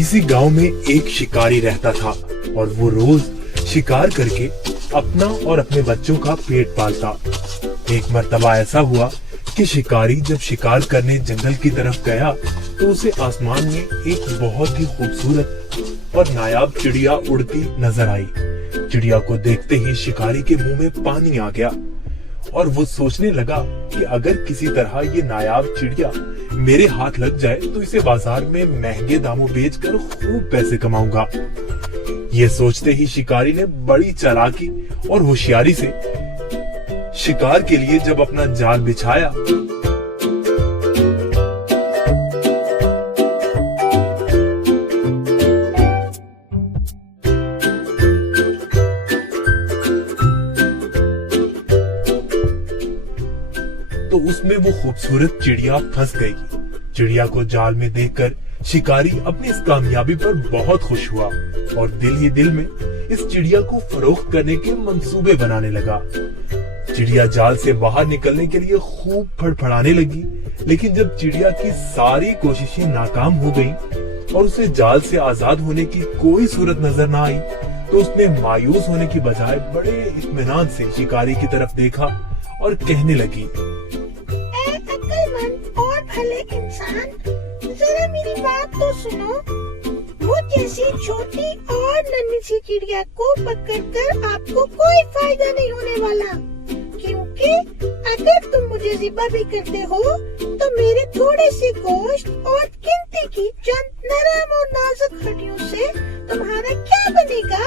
किसी गांव में एक शिकारी रहता था और वो रोज शिकार करके अपना और अपने बच्चों का पेट पालता। एक मर्तबा ऐसा हुआ कि शिकारी जब शिकार करने जंगल की तरफ गया तो उसे आसमान में एक बहुत ही खूबसूरत और नायाब चिड़िया उड़ती नजर आई। चिड़िया को देखते ही शिकारी के मुंह में पानी आ गया और वो सोचने लगा कि अगर किसी तरह ये नायाब चिड़िया मेरे हाथ लग जाए तो इसे बाजार में महंगे दामों बेचकर खूब पैसे कमाऊंगा। ये सोचते ही शिकारी ने बड़ी चालाकी और होशियारी से शिकार के लिए जब अपना जाल बिछाया तो उसमें वो खूबसूरत चिड़िया फंस गई। चिड़िया को जाल में देखकर शिकारी अपनी इस कामयाबी पर बहुत खुश हुआ और दिल ही दिल में इस चिड़िया को फरोख्त करने के मंसूबे बनाने लगा। चिड़िया जाल से बाहर निकलने के लिए खूब फड़फड़ाने लगी, लेकिन जब चिड़िया की सारी कोशिशें नाकाम हो गईं और उसे जाल से आजाद होने की कोई सूरत नजर न आई तो उसने मायूस होने की बजाय बड़े इत्मीनान से शिकारी की तरफ देखा और कहने लगी, और भले इंसान, जरा मेरी बात तो सुनो। मुझ जैसी छोटी और नन्ही सी चिड़िया को पकड़कर आपको कोई फायदा नहीं होने वाला, क्योंकि अगर तुम मुझे ज़िबा भी करते हो तो मेरे थोड़े से गोश्त और गिनती की चंद नरम और नाजुक हड्डियों से तुम्हारा क्या बनेगा।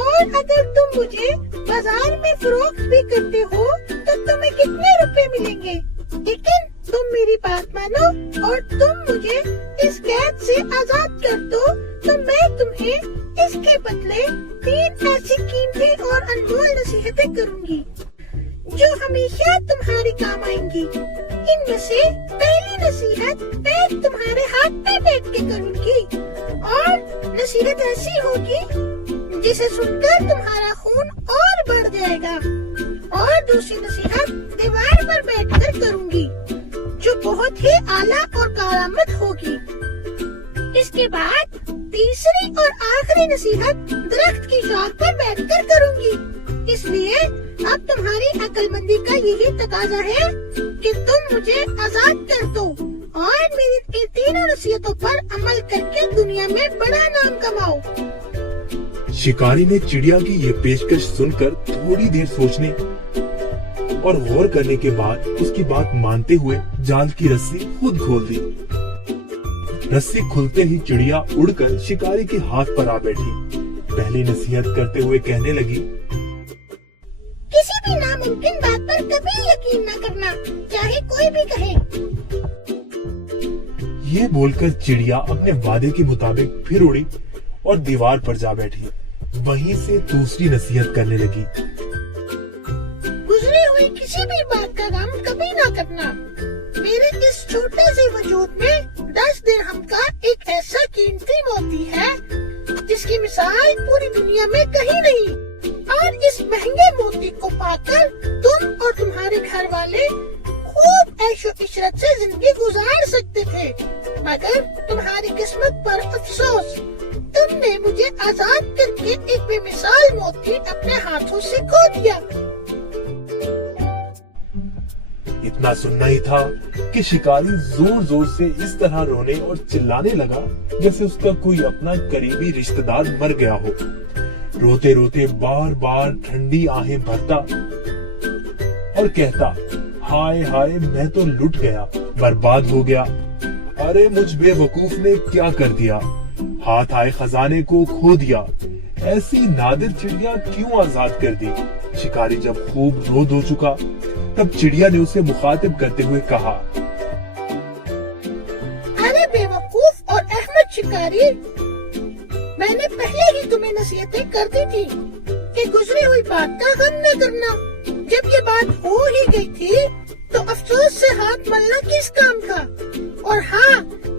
और अगर तुम मुझे बाजार में फरोख्त भी करते हो तो तुम्हें कितने रुपए मिलेंगे, लेकिन तुम मेरी बात मानो और तुम मुझे इस कैद से आजाद कर दो तो मैं तुम्हें इसके बदले 3 ऐसी कीमती और अनमोल नसीहतें करूंगी जो हमेशा तुम्हारी काम आएंगी। इनमें से पहली नसीहत मैं तुम्हारे हाथ पे बैठ के करूंगी और नसीहत ऐसी होगी जिसे सुनकर तुम्हारा खून और बढ़ जाएगा, और दूसरी नसीहत दीवार पर बैठकर करूंगी जो बहुत ही आला और कारामद होगी। इसके बाद तीसरी और आखिरी नसीहत दरख्त की शाख पर बैठकर करूंगी। इसलिए अब तुम्हारी अक्लमंदी का यही तकाजा है कि तुम मुझे आजाद कर दो और मेरी इन तीनों नसीहतों पर अमल करके दुनिया में बड़ा नाम कमाओ। शिकारी ने चिड़िया की ये पेशकश सुनकर थोड़ी देर सोचने और गौर करने के बाद उसकी बात मानते हुए जाल की रस्सी खुद खोल दी। रस्सी खुलते ही चिड़िया उड़कर शिकारी के हाथ पर आ बैठी। पहली नसीहत करते हुए कहने लगी, किसी भी नामुमकिन बात पर कभी यकीन न करना, चाहे कोई भी कहे। ये बोलकर चिड़िया अपने वादे के मुताबिक फिर उड़ी और दीवार पर जा बैठी। वहीं से दूसरी नसीहत करने लगी, गुजरी हुई किसी भी बात का गम कभी ना करना। मेरे इस छोटे से वजूद में 10 दिरहम का एक ऐसा कीमती मोती है जिसकी मिसाल पूरी दुनिया में कहीं नहीं, और इस महंगे मोती को पाकर तुम और तुम्हारे घर वाले खूब ऐशो इशरत से जिंदगी गुजार सकते थे, मगर तुम्हारी किस्मत पर अफसोस, तुमने मुझे आजाद करके एक बेमिसाल मोती अपने हाथों से खो दिया। इतना सुनना ही था कि शिकारी जोर जोर से इस तरह रोने और चिल्लाने लगा जैसे उसका कोई अपना करीबी रिश्तेदार मर गया हो। रोते रोते बार बार ठंडी आहें भरता और कहता, हाय हाय मैं तो लुट गया, बर्बाद हो गया। अरे मुझ बेवकूफ ने क्या कर दिया, हाथ आए खजाने को खो दिया। ऐसी नादिर चिड़िया क्यों आजाद कर दी। शिकारी जब खूब रो धो चुका तब चिड़िया ने उसे मुखातिब करते हुए कहा, अरे बेवकूफ और अहमद शिकारी, मैंने पहले ही तुम्हें नसीहतें कर दी थी कि गुजरी हुई बात का गम न करना। जब ये बात हो ही गई थी तो अफसोस से हाथ मलना किस काम का। और हाँ,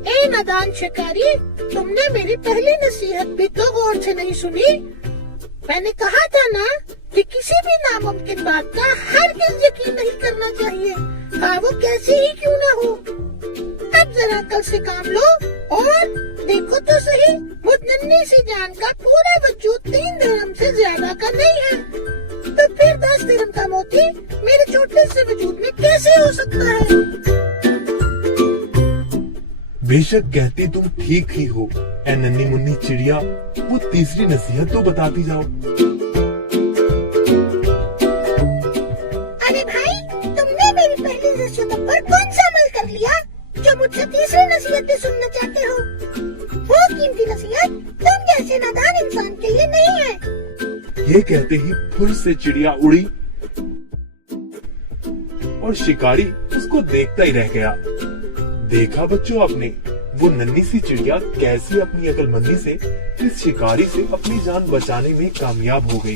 ए नादान शिकारी, तुमने मेरी पहली नसीहत भी तो गौर से नहीं सुनी। मैंने कहा था ना कि किसी भी नामुमकिन बात का हरगिज़ यकीन नहीं करना चाहिए, वो कैसी ही क्यों न हो। अब जरा अकल से काम लो और देखो नन्ही सी जान का पूरा वजूद 3 दिरहम से ज्यादा का नहीं है, तो फिर 10 दिरहम का मोती मेरे छोटे से वजूद में कैसे हो सकता है? बेशक कहती तुम ठीक ही हो ए नन्ही मुन्नी चिड़िया, वो तीसरी नसीहत तो बताती जाओ। अरे भाई, तुमने मेरी पहली नसीहत पर कौन सा अमल कर लिया जो मुझसे तीसरी नसीहतें सुनना चाहते हो? वो कीमती नसीहत तुम जैसे नादान इंसान के लिए नहीं है। ये कहते ही फुर से चिड़िया उड़ी और शिकारी उसको देखता ही रह गया। देखा बच्चों आपने, वो नन्ही सी चिड़िया कैसी अपनी अक्लमंदी से इस शिकारी से अपनी जान बचाने में कामयाब हो गई।